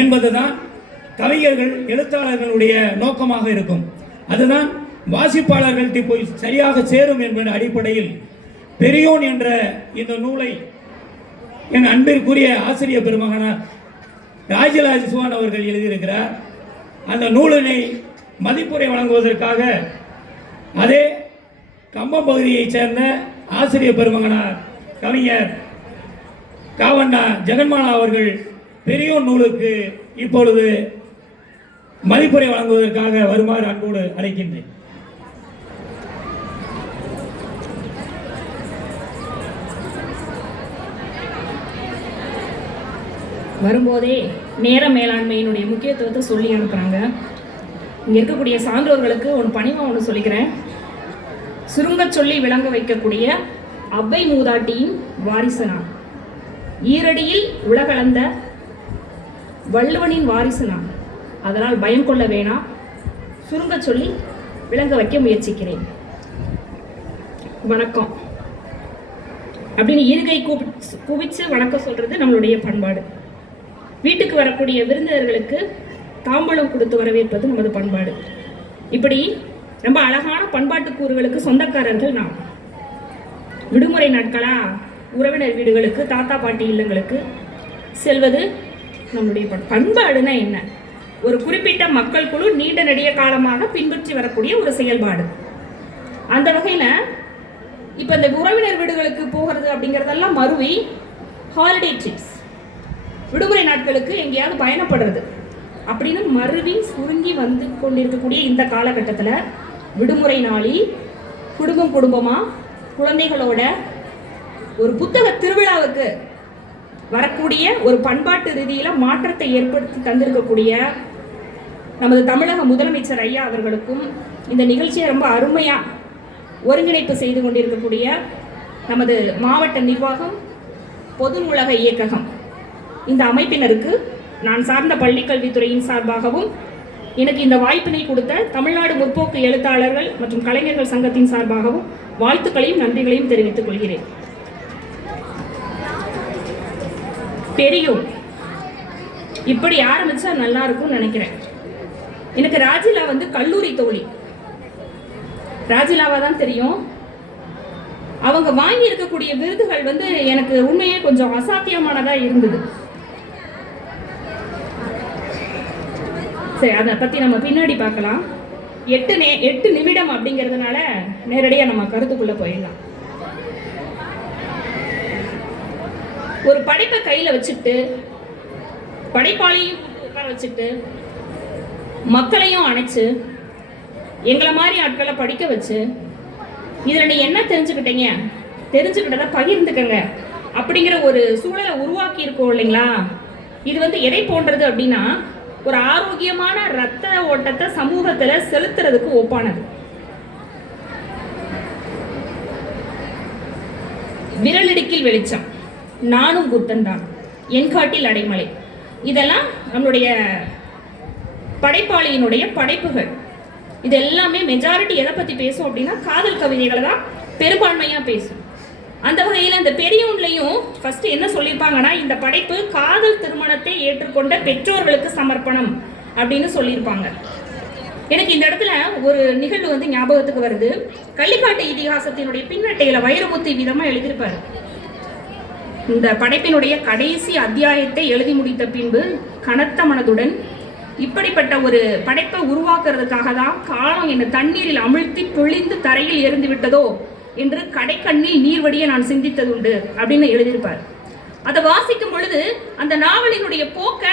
என்பதுதான் கவிஞர்கள் எழுத்தாளர்களுடைய நோக்கமாக இருக்கும். அதுதான் வாசிப்பாளர்கள்ட்ட போய் சரியாக சேரும் என்பது அடிப்படையில் பெரியோன் என்ற இந்த நூலை என் அன்பிற்குரிய ஆசிரியர் பெருமகனார் ராஜராஜ சோழன் அவர்கள் எழுதியிருக்கிறார். அந்த நூலினை மதிப்புரை வழங்குவதற்காக அதே கம்பம் பகுதியைச் சேர்ந்த ஆசிரியர் பெருமகனார் கவிஞர் காவண்ணா ஜெகன்மாலா அவர்கள் பெரியோன் நூலுக்கு இப்பொழுது மதிப்புரை வழங்குவதற்காக வருமாறு அன்போடு அழைக்கின்றேன். வரும்போதே நேர மேலாண்மையினுடைய முக்கியத்துவத்தை சொல்லி அனுப்புகிறாங்க. இங்கே இருக்கக்கூடிய சான்றோர்களுக்கு பணிவாக ஒன்று சொல்லிக்கிறேன். சுருங்க சொல்லி விளங்க வைக்கக்கூடிய அவ்வை மூதாட்டியின் வாரிசு நான். ஈரடியில் உலகளந்த வள்ளுவனின் வாரிசு நான். அதனால் பயம் கொள்ள வேணாம், சுருங்க சொல்லி விளங்க வைக்க முயற்சிக்கிறேன். வணக்கம் அப்படின்னு இருகை குவிச்சு வணக்கம் சொல்றது நம்மளுடைய பண்பாடு. வீட்டுக்கு வரக்கூடிய விருந்தினர்களுக்கு தாம்பூலம் கொடுத்து வரவேற்பது நமது பண்பாடு. இப்படி ரொம்ப அழகான பண்பாட்டு கூறுகளுக்கு சொந்தக்காரர்கள் நாம். விடுமுறை நாட்களா உறவினர் வீடுகளுக்கு, தாத்தா பாட்டி இல்லங்களுக்கு செல்வது நம்முடைய பண்பாடுனா என்ன? ஒரு குறிப்பிட்ட மக்கள் குழு நீண்ட நெடிய காலமாக பின்பற்றி வரக்கூடிய ஒரு செயல்பாடு. அந்த வகையில் இப்போ இந்த உறவினர் வீடுகளுக்கு போகிறது அப்படிங்கிறதெல்லாம் மறுவி ஹாலிடே ட்ரிப்ஸ், விடுமுறை நாட்களுக்கு எங்கேயாவது பயணப்படுறது அப்படின்னு மறுவி சுருங்கி வந்து கொண்டிருக்கக்கூடிய இந்த காலகட்டத்தில் விடுமுறை நாளில் குடும்பமாக குழந்தைகளோட ஒரு புத்தக திருவிழாவுக்கு வரக்கூடிய ஒரு பண்பாட்டு ரீதியில் மாற்றத்தை ஏற்படுத்தி தந்திருக்கக்கூடிய நமது தமிழக முதலமைச்சர் ஐயா அவர்களுக்கும் இந்த நிகழ்ச்சியை ரொம்ப அருமையாக ஒருங்கிணைப்பு செய்து கொண்டிருக்கக்கூடிய நமது மாவட்ட நிர்வாகம், பொது நூலக இயக்ககம், இந்த அமைப்பினருக்கு நான் சார்ந்த பள்ளிக்கல்வித்துறையின் சார்பாகவும் எனக்கு இந்த வாய்ப்பினை கொடுத்த தமிழ்நாடு முற்போக்கு எழுத்தாளர்கள் மற்றும் கலைஞர்கள் சங்கத்தின் சார்பாகவும் வாழ்த்துக்களையும் நன்றிகளையும் தெரிவித்துக் கொள்கிறேன். பெரியோன் இப்படி ஆரம்பிச்சா நல்லா இருக்கும்னு நினைக்கிறேன். எனக்கு ராஜிலா கல்லூரி தோழி. ராஜிலாவா தான் தெரியும். அவங்க வாங்கி இருக்கக்கூடிய விருதுகள் எனக்கு உண்மையே கொஞ்சம் அசாத்தியமானதா இருந்தது. சரி, அதை பத்தி நம்ம பின்னாடி பார்க்கலாம். 8 நிமிடம் அப்படிங்கிறதுனால நேரடியாக நம்ம கருத்துக்குள்ள போயிடலாம். ஒரு படைப்பை கையில் வச்சுட்டு, படைப்பாளையும் உட்கார வச்சுட்டு, மக்களையும் அணைச்சு, எங்களை மாதிரி ஆட்களை படிக்க வச்சு, இதில் நீ என்ன தெரிஞ்சுக்கிட்டதை பகிர்ந்துக்கங்க அப்படிங்கிற ஒரு சூழலை உருவாக்கி இருக்கோம் இல்லைங்களா? இது எதை போன்றது அப்படின்னா, ஒரு ஆரோக்கியமான ரத்த ஓட்டத்தை சமூகத்துல செலுத்துறதுக்கு ஒப்பானது. விரலிடுக்கில் வெளிச்சம், நானும் புத்தன்தான், என் காட்டில் அடைமலை, இதெல்லாம் நம்மளுடைய படைப்பாளியினுடைய படைப்புகள். இது எல்லாமே மெஜாரிட்டி எதை பத்தி பேசும் அப்படின்னா காதல் கவிதைகளை தான் பெரும்பான்மையா பேசும். அந்த வகையில் அந்த பெரியோன்லையும் ஃபர்ஸ்ட் என்ன சொல்லியிருப்பாங்கன்னா, இந்த படைப்பு காதல் திருமணத்தை ஏற்றுக்கொண்ட பெற்றோர்களுக்கு சமர்ப்பணம் அப்படின்னு சொல்லியிருப்பாங்க. எனக்கு இந்த இடத்துல ஒரு நிகழ்வு ஞாபகத்துக்கு வருது. கள்ளிக்காட்டு இதிகாசத்தினுடைய பின்னட்டையில வைரமுத்து விதமா எழுதியிருப்பாரு. இந்த படைப்பினுடைய கடைசி அத்தியாயத்தை எழுதி முடித்த பின்பு கனத்த மனதுடன், இப்படிப்பட்ட ஒரு படைப்பை உருவாக்குறதுக்காக தான் காலம் என்னை தண்ணீரில் அமிழ்த்தி பொழிந்து தரையில் எரிந்து விட்டதோ என்று கடைக்கண்ணில் நீர்வடிய நான் சிந்தித்ததுண்டு அப்படின்னு எழுதியிருப்பார். அதை வாசிக்கும் பொழுது அந்த நாவலினுடைய போக்க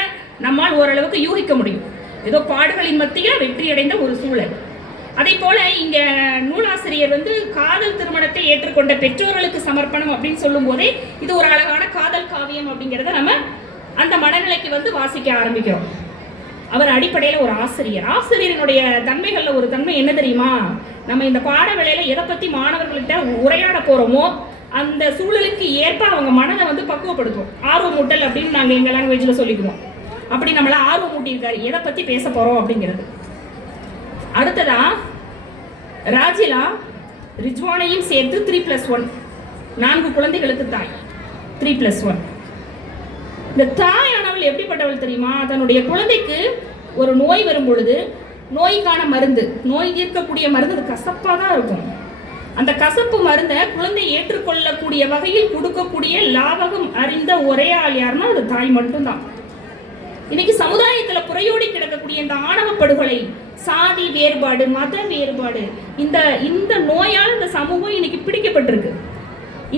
நம்மால் ஓரளவுக்கு யூகிக்க முடியும். ஏதோ பாடுகளின் மத்தியில் வெற்றி அடைந்த ஒரு சூழல். அதே போல இங்க நூலாசிரியர் காதல் திருமணத்தை ஏற்றுக்கொண்ட பெற்றோர்களுக்கு சமர்ப்பணம் அப்படின்னு சொல்லும் போதே இது ஒரு அழகான காதல் காவியம் அப்படிங்கிறத நம்ம அந்த மனநிலைக்கு வாசிக்க ஆரம்பிக்கிறோம். அவர் அடிப்படையில் ஒரு ஆசிரியரினுடைய தன்மைகள்ல ஒரு தன்மை என்ன தெரியுமா? நம்ம இந்த பாட வேளையில எதை பத்தி மாணவர்கள்ட்ட உரையாட போறோமோ அந்த சூழலுக்கு ஏற்ப அவங்க மனதை பக்குவப்படுத்தும். ஆர்வமூட்டல் அப்படின்னு நாங்கள் எங்கள் லாங்குவேஜ்ல சொல்லிக்குவோம். அப்படி நம்மள ஆர்வம் ஊட்டியிருக்காரு எதை பத்தி பேச போறோம் அப்படிங்கிறது. அடுத்ததா ராஜிலா ரிஜ்வானையும் சேர்த்து 3+1, 4 குழந்தைகளுக்கு தாய். 3+1 இந்த தாயானவள் எப்படிப்பட்டவள் தெரியுமா? தன்னுடைய குழந்தைக்கு ஒரு நோய் வரும் பொழுது நோய்க்கான மருந்து, நோய் தீர்க்கக்கூடிய மருந்து அது கசப்பாக தான் இருக்கும். அந்த கசப்பு மருந்தை குழந்தை ஏற்றுக்கொள்ளக்கூடிய வகையில் கொடுக்கக்கூடிய லாவகம் அறிந்த ஒரே ஆள் யாருன்னா அது தாய் மட்டும்தான். இன்னைக்கு சமுதாயத்துல புறையோடி கிடக்கக்கூடிய இந்த ஆணவ படுகொலை, சாதி வேறுபாடு, மத வேறுபாடு, இந்த நோயால் இந்த சமூகம் இன்னைக்கு பிடிக்கப்பட்டிருக்கு.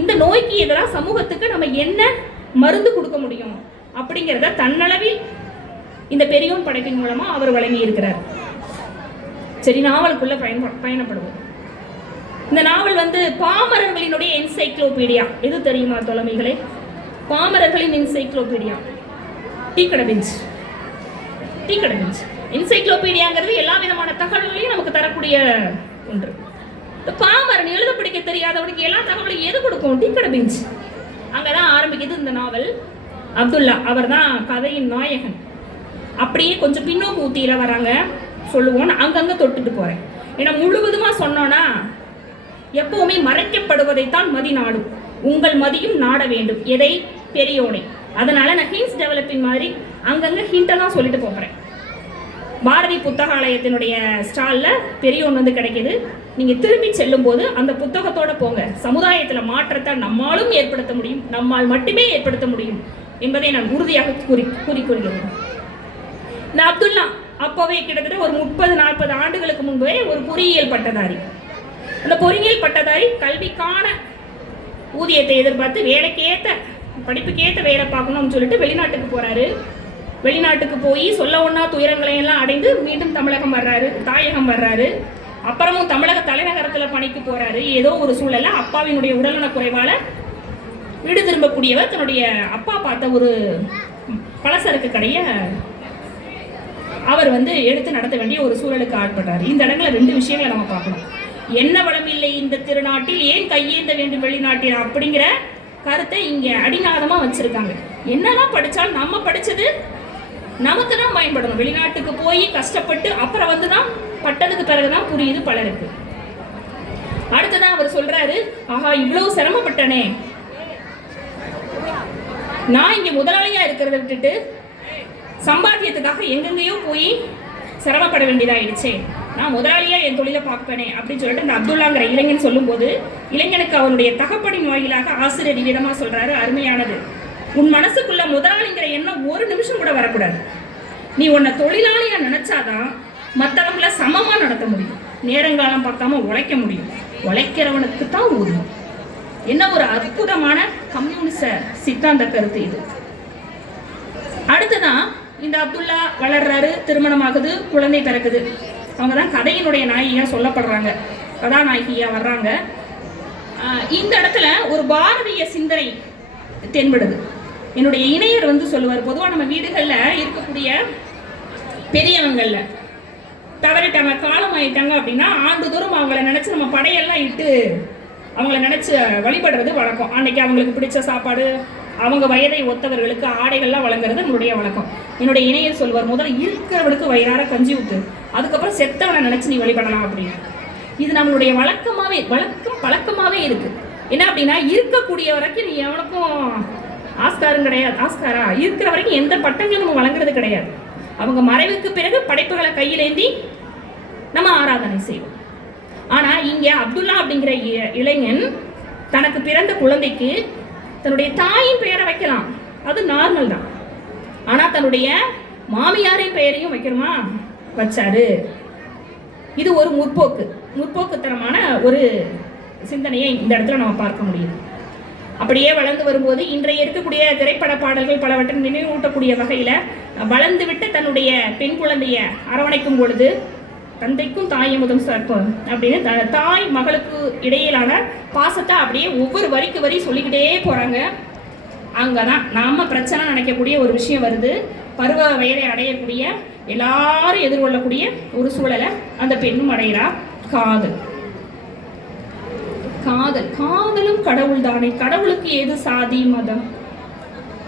இந்த நோய்க்கு எதிராக சமூகத்துக்கு நம்ம என்ன மருந்து கொடுக்க முடியும் அப்படிங்கிறத தன்னளவில் இந்த பெரியோன் படைப்பின் மூலமா அவர் வழங்கி இருக்கிறார். சரி, நாவலுக்குள்ள பயணப்படுவோம். இந்த நாவல் பாமரர்களினுடைய என்சைக்ளோபீடியா. எது தெரியுமா தோழமைகளே? பாமரர்களின் என்சைக்ளோபீடியா. டீ கடை பெஞ்ச். என்சைக்ளோபீடியாங்கிறது எல்லா விதமான தகவல்களையும் நமக்கு தரக்கூடிய ஒன்று. பாமரன் எழுத படிக்க தெரியாதவனுக்கு எல்லா தகவலையும் எது கொடுக்கும்? டீ கடை பெஞ்ச். அங்கதான் ஆரம்பிக்குது இந்த நாவல். அப்துல்லா அவர் தான் கதையின் நாயகன். அப்படியே கொஞ்சம் பின்னோக்கு ஊத்தியில வராங்க சொல்லுவோம். அங்கங்க தொட்டுட்டு போறேன். ஏன்னா முழுவதுமா சொன்னோன்னா எப்பவுமே மறைக்கப்படுவதைத்தான் மதி நாடும். உங்கள் மதியும் நாட வேண்டும். எதை? பெரியோனை. அதனால நான் ஹிண்ட்ஸ் டெவலப்பிங் மாதிரி அங்கங்க ஹிண்ட்டை தான் சொல்லிட்டு போகிறேன். பாரதி புத்தகாலயத்தினுடைய ஸ்டால்ல பெரியோன் கிடைக்குது. நீங்க திரும்பி செல்லும் போது அந்த புத்தகத்தோட போங்க. சமுதாயத்துல மாற்றத்தை நம்மாலும் ஏற்படுத்த முடியும், நம்மால் மட்டுமே ஏற்படுத்த முடியும் என்பதை நான் உறுதியாக கூறிக்கொள்கிறேன். இந்த அப்துல்லா அப்போவே கிட்டத்தட்ட ஒரு 30-40 ஆண்டுகளுக்கு முன்பே ஒரு பொறியியல் பட்டதாரி. அந்த பொறியியல் பட்டதாரி கல்விக்கான ஊதியத்தை எதிர்பார்த்து வேலைக்கேற்ற படிப்புக்கேற்ற வேலை பார்க்கணும்னு சொல்லிட்டு வெளிநாட்டுக்கு போறாரு. வெளிநாட்டுக்கு போய் சொல்ல ஒண்ணா துயரங்களை எல்லாம் அடைந்து மீண்டும் தமிழகம் வர்றாரு, தாயகம் வர்றாரு. அப்புறமும் தமிழக தலைநகரத்துல பணிக்கு போறாரு. ஏதோ ஒரு சூழல்ல அப்பாவினுடைய உடல்நல குறைவால வீடு திரும்பக்கூடியவர் தன்னுடைய அப்பா பார்த்த ஒரு பலசரக்கு கடைய அவர் எடுத்து நடத்த வேண்டிய ஒரு சூழலுக்கு ஆட்படுறாரு. இந்த இடங்களை 2 விஷயங்களை நம்ம பார்க்கணும். என்ன வளம் இல்லை இந்த திருநாட்டில், ஏன் கையேந்த வேண்டும் வெளிநாட்டில் அப்படிங்கிற கருத்தை இங்க அடிநாதமா வச்சிருக்காங்க. என்னதான் படிச்சாலும் நம்ம படிச்சது நமக்கு தான் பயன்படணும். வெளிநாட்டுக்கு போய் கஷ்டப்பட்டு அப்புறம் தான் பட்டதுக்கு பிறகுதான் புரியுது பலருக்கு. அடுத்ததான் அவர் சொல்றாரு, ஆஹா இவ்வளவு சிரமப்பட்டனே, நான் இங்க முதலாளியா இருக்கிறத விட்டுட்டு சம்பாத்தியத்துக்காக எங்கெங்கயோ போய் சிரமப்பட வேண்டியதாயிடுச்சே, நான் முதலாளியா என் தொழிலை பார்ப்பேனே அப்படின்னு சொல்லிட்டு இந்த அப்துல்லாங்கிற இளைஞன் சொல்லும் போது இளைஞனுக்கு அவனுடைய தகப்பனின் வாயிலாக ஆசிரியர் விதமா சொல்றாரு, அருமையானது. உன் மனசுக்குள்ள முதலாளிங்கிற எண்ணம் ஒரு நிமிஷம் கூட வரக்கூடாது. நீ உன்னை தொழிலாளியா நினைச்சாதான் மற்றவங்களை சமமா நடத்த முடியும். நேரங்காலம் பார்க்காம உழைக்க முடியும். உழைக்கிறவனுக்கு தான் ஊதியம். என்ன ஒரு அற்புதமான கம்யூனிச சித்தாந்த கருத்து இது. அடுத்ததான் இந்த அப்துல்லா வளர்றாரு, திருமணமாகுது, குழந்தை பிறக்குது. அவங்க தான் கதையினுடைய நாயகியா சொல்லப்படுறாங்க, கதாநாயகியா வர்றாங்க. இந்த இடத்துல ஒரு பாரதிய சிந்தனை தென்படுது. என்னுடைய இணையர் சொல்லுவார், பொதுவாக நம்ம வீடுகளில் இருக்கக்கூடிய பெரியவங்கள்ல தவறிட்டாங்க, காலம் ஆயிட்டாங்க அப்படின்னா ஆண்டுதோறும் அவங்கள நினைச்சு நம்ம படையெல்லாம் இட்டு அவங்கள நினைச்சு வழிபடுறது வழக்கம். அன்னைக்கு அவங்களுக்கு பிடிச்ச சாப்பாடு, அவங்க வயதை ஒத்தவர்களுக்கு ஆடைகள்லாம் வழங்குறது நம்மளுடைய வழக்கம். என்னுடைய இணையர் சொல்வார், முதல்ல இருக்கிறவனுக்கு வயிறார கஞ்சி ஊத்து, அதுக்கப்புறம் செத்தவனை நினைச்சு நீ வழிபடலாம் அப்படின்னு. இது நம்மளுடைய பழக்கமாவே இருக்கு. என்ன அப்படின்னா, இருக்கக்கூடிய வரைக்கும் நீ எவனுக்கும் ஆஸ்காரும் கிடையாது, ஆஸ்காரா இருக்கிற வரைக்கும் எந்த பட்டங்களும் நம்ம வழங்குறது கிடையாது. அவங்க மறைவுக்கு பிறகு படைப்புகளை கையிலேந்தி நம்ம ஆராதனை செய்வோம். ஆனா இங்க அப்துல்லா அப்படிங்கிற இளைஞன் தனக்கு பிறந்த குழந்தைக்கு தன்னுடைய தாயின் பெயரை வைக்கலாம், அது நார்மல் தான். ஆனா தன்னுடைய மாமியாரின் பெயரையும் வைக்கணுமா, வச்சாரு. இது ஒரு முற்போக்குத்தனமான ஒரு சிந்தனையை இந்த இடத்துல நம்ம பார்க்க முடியுது. அப்படியே வளர்ந்து வரும்போது இன்றைய இருக்கக்கூடிய திரைப்பட பாடல்கள் பலவற்றை நினைவூட்டக்கூடிய வகையில வளர்ந்து விட்டு தன்னுடைய பெண் குழந்தைய அரவணைக்கும் பொழுது தந்தைக்கும் தாயும் முதல் சார்ப்போம் அப்படின்னு தாய் மகளுக்கு இடையிலான பாசத்தை அப்படியே ஒவ்வொரு வரிக்கு வரி சொல்லிக்கிட்டே போறாங்க. அங்கதான் நாம பிரச்சனை நினைக்கக்கூடிய ஒரு விஷயம் வருது. பருவ வயதை அடையக்கூடிய எல்லாரும் எதிர்கொள்ளக்கூடிய ஒரு சூழலை அந்த பெண்ணும் அடைகிறா. காதலும் கடவுள் தானே, கடவுளுக்கு ஏது சாதி மதம்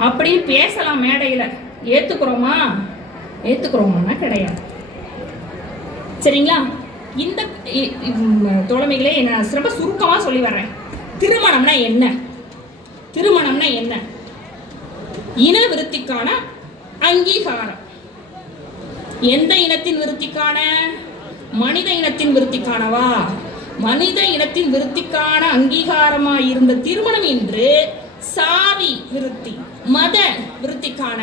அப்படின்னு பேசலாம் மேடையில. ஏத்துக்கிறோமா கிடையாது. சரிங்களா? இந்த தோழமைகளே நான் ரொம்ப சுருக்கமா சொல்லி வர்றேன். திருமணம்னா என்ன? இன விருத்திக்கான அங்கீகாரம். எந்த இனத்தின் விருத்திக்கான? மனித இனத்தின் விருத்திக்கானவா? மனித இனத்தின் விருத்திக்கான அங்கீகாரமா இருந்த திருமணம் இன்று சாதி விருத்தி, மத விருத்திக்கான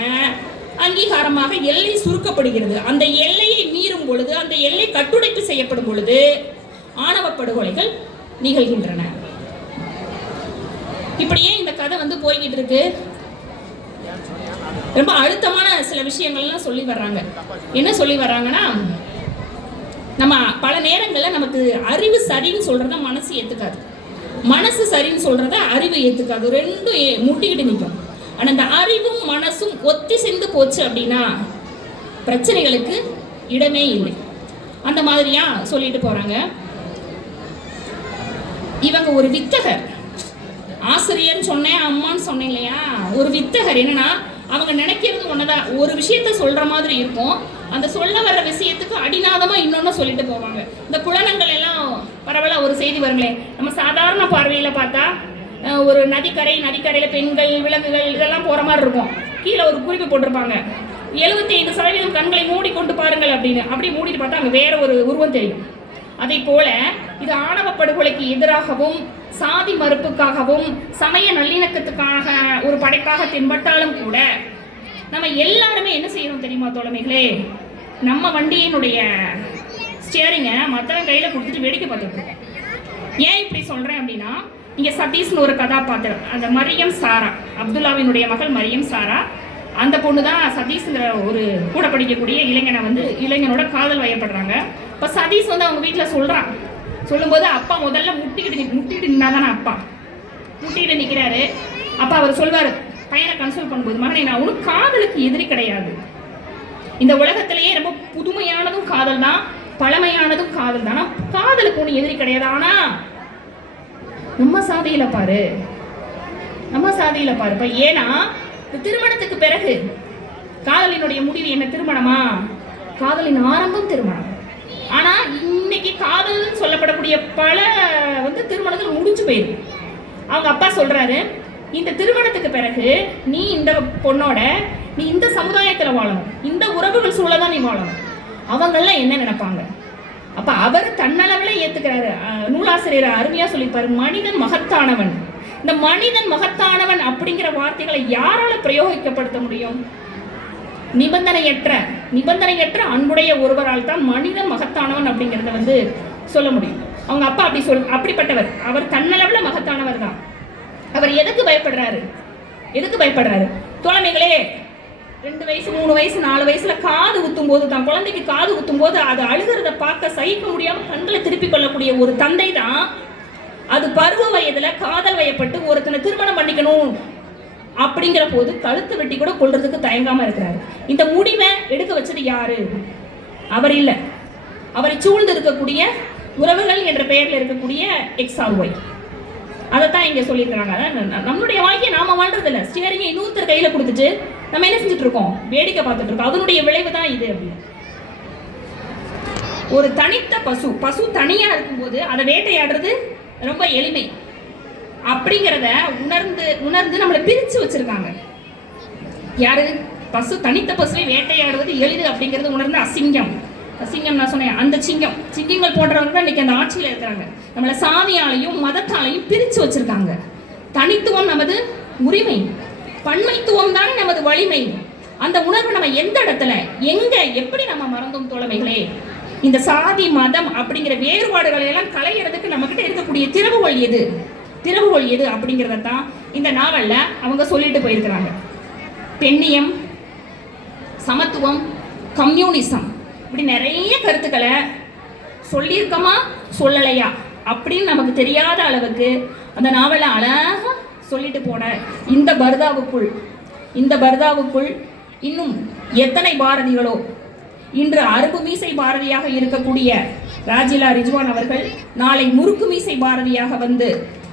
அங்கீகாரமாக எல்லை சுருக்கப்படுகிறது. அந்த எல்லையை மீறும் பொழுது, அந்த எல்லை கட்டுடைப்பு செய்யப்படும் பொழுது ஆணவ படுகொலைகள் நிகழ்கின்றன. இப்படியே இந்த கதை போய்கிட்டு இருக்கு. ரொம்ப அழுத்தமான சில விஷயங்கள்லாம் சொல்லி வர்றாங்க. என்ன சொல்லி வர்றாங்கன்னா, நம்ம பல நேரங்களில் நமக்கு அறிவு சரின்னு சொல்றத மனசு ஏத்துக்காது, மனசு சரின்னு சொல்றத அறிவு ஏத்துக்காது. ரெண்டும் முட்டிக்கிட்டு நிற்கும். ஆனால் இந்த அறிவும் மனசும் ஒத்திசைந்து போச்சு அப்படின்னா பிரச்சனைகளுக்கு இடமே இல்லை. அந்த மாதிரியா சொல்லிட்டு போறாங்க. இவங்க ஒரு வித்தகர், ஆசிரியர் சொன்னேன், அம்மான்னு சொன்னேன் இல்லையா, ஒரு வித்தகர். என்னன்னா அவங்க நினைக்கிறது ஒண்ணுதான், ஒரு விஷயத்த சொல்ற மாதிரி இருக்கும், அந்த சொல்ல வர்ற விஷயத்துக்கு அடிநாதமா இன்னொன்னு சொல்லிட்டு போவாங்க. இந்த புலனங்கள் எல்லாம் பரவாயில்ல, ஒரு செய்தி வருங்களே, நம்ம சாதாரண பார்வையில பார்த்தா ஒரு நதிக்கரையில பெண்கள் விலங்குகள் இதெல்லாம் போற மாதிரி இருக்கும். கீழே ஒரு குறிப்பு போட்டிருப்பாங்க, 75% கண்களை மூடிக்கொண்டு பாருங்கள் அப்படின்னு. அப்படி மூடிட்டு பார்த்தா அங்க வேற ஒரு உருவம் தெரியும். அதை போல இது ஆணவ படுகொலைக்கு எதிராகவும் சாதி மறுப்புக்காகவும் சமய நல்லிணக்கத்துக்காக ஒரு படைப்பாக தென்பட்டாலும் கூட நம்ம எல்லாருமே என்ன செய்யணும் தெரியுமா தோழமைகளே? நம்ம வண்டியினுடைய ஸ்டியரிங்கை மற்றவன் கையில் கொடுத்துட்டு வேடிக்கை பார்த்துட்டு இருக்கோம். ஏன் இப்படி சொல்கிறேன் அப்படின்னா, இங்கே சதீஷ்னு ஒரு கதாபாத்திரம், அந்த மரியம் சாரா, அப்துல்லாவினுடைய மகள் மரியம் சாரா, அந்த பொண்ணு தான் சதீஷ்ங்கிற ஒரு கூட படிக்கக்கூடிய இளைஞனோட காதல் வயப்படுறாங்க. இப்போ சதீஷ் அவங்க வீட்டில் சொல்கிறான். சொல்லும்போது அப்பா முதல்ல முட்டிக்கிட்டு நின்னாதானே, அப்பா முட்டிக்கிட்டு நிற்கிறாரு. அப்பா அவர் சொல்வார் பையனை கன்சல்ட் பண்ணும்போது, மகனே நான் ஒன்றும் காதலுக்கு எதிரி கிடையாது, இந்த உலகத்திலேயே ரொம்ப புதுமையானதும் காதல் தான், பழமையானதும் காதல் தான், காதலுக்கு ஒன்றும் எதிரி கிடையாது. ஆனால் நம்ம சாதியில பாரு இப்போ ஏன்னா திருமணத்துக்கு பிறகு காதலினுடைய முடிவு என்ன? திருமணமா? காதலின் ஆரம்பம் திருமணம். ஆனா இன்னைக்கு காதல் சொல்லப்படக்கூடிய பல திருமணங்கள் முடிஞ்சு போயிருக்கு. அவங்க அப்பா சொல்றாரு, இந்த திருமணத்துக்கு பிறகு நீ இந்த பொண்ணோட நீ இந்த சமுதாயத்துல வாழணும், இந்த உறவுகள் சூழதான் நீ வாழணும். அவங்கெல்லாம் என்ன நினைப்பாங்க? அப்ப அவர் தன்னளவுல ஏத்துக்கிறாரு. நூலாசிரியர் அருமையா சொல்லிப்பாரு, மனிதன் மகத்தானவன். இந்த மனிதன் மகத்தானவன் அப்படிங்கிற வார்த்தைகளை யாரால பிரயோகிக்கப்படுத்த முடியும்? நிபந்தனையற்ற அன்புடைய ஒருவரால் தான் மனிதன் மகத்தானவன் அப்படிங்கிறத சொல்ல முடியும். அவங்க அப்பா அப்படிப்பட்டவர். அவர் தன்னளவுல மகத்தானவர் தான். அவர் எதுக்கு பயப்படுறாரு? தோழமைகளே, 2 வயசு 3 வயசு 4 வயசுல காது குத்தும் போது, தான் குழந்தைக்கு காது குத்தும் போது அது அழுகிறத பார்க்க சகிக்க முடியாம கண்களை திருப்பிக் கொள்ளக்கூடிய ஒரு தந்தை தான் அது பருவ வயதுல காதல் வயப்பட்டு ஒருத்தனை திருமணம் பண்ணிக்கணும் அப்படிங்கிற போது கழுத்து வெட்டி கூட கொள்றதுக்கு தயங்காம இருக்கிறாரு. இந்த முடிவை எடுக்க வச்சது யாரு? அவர் இல்ல, அவரை சூழ்ந்து இருக்கக்கூடிய உறவுகள் என்ற பெயர்ல இருக்கக்கூடிய XRY. அதைத்தான் இங்க சொல்லியிருக்கிறாங்க. நம்மளுடைய வாழ்க்கையை நாம வாழ்றது இல்ல, ஸ்டியரிங்கை இன்னொருத்தர் கையில கொடுத்துட்டு நம்ம என்ன செஞ்சுட்டு இருக்கோம்? வேடிக்கை பார்த்துட்டு இருக்கோம். அதனுடைய விளைவு தான் இது. அப்படின்னு ஒரு தனித்த பசு தனியா இருக்கும்போது அதை வேட்டையாடுறது ரொம்ப எளிமை அப்படிங்கிறத உணர்ந்து நம்மளை பிரிச்சு வச்சிருக்காங்க. யாரு? பசு. தனித்த பசுவை வேட்டையாடுவது எளிது அப்படிங்கிறது உணர்ந்து அசிங்கம் நான் சொன்னேன். அந்த சிங்கங்கள் போன்றவங்க தான் இன்னைக்கு அந்த ஆட்சியில் இருக்கிறாங்க. நம்மளை சாதியாலையும் மதத்தாலையும் பிரிச்சு வச்சிருக்காங்க. தனித்துவம் நமது உரிமை, பன்மைத்துவம் தான் நமது வலிமை. அந்த உணர்வு நம்ம எந்த இடத்துல எங்க எப்படி நம்ம மறந்தோம் தோழமைகளே? இந்த சாதி மதம் அப்படிங்கிற வேறுபாடுகளை எல்லாம் களையிறதுக்கு நம்ம கிட்ட இருக்கக்கூடிய திறவுகோல் எது அப்படிங்கிறத தான் இந்த நாவல்ல அவங்க சொல்லிட்டு போயிருக்கிறாங்க. பெண்ணியம், சமத்துவம், கம்யூனிசம், இப்படி நிறைய கருத்துக்களை சொல்லியிருக்கமா சொல்லலையா அப்படின்னு நமக்கு தெரியாத அளவுக்கு அந்த நாவலை அழகா சொல்லிட்டு போன இந்த பர்தாவுக்குள் இன்னும் எத்தனை பாரதிகளோ, இன்று அரும்பு மீசை பாரதியாக இருக்கக்கூடிய ராஜிலா ரிஜ்வான் அவர்கள் நாளை முறுக்கு மீசை பாரதியாக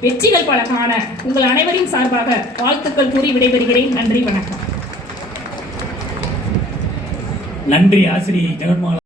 வெற்றிகள் பல காண உங்கள் அனைவரின் சார்பாக வாழ்த்துக்கள் கூறி விடைபெறுகிறேன். நன்றி, வணக்கம். நன்றி ஆசிரியை ஜெகன்மாலா.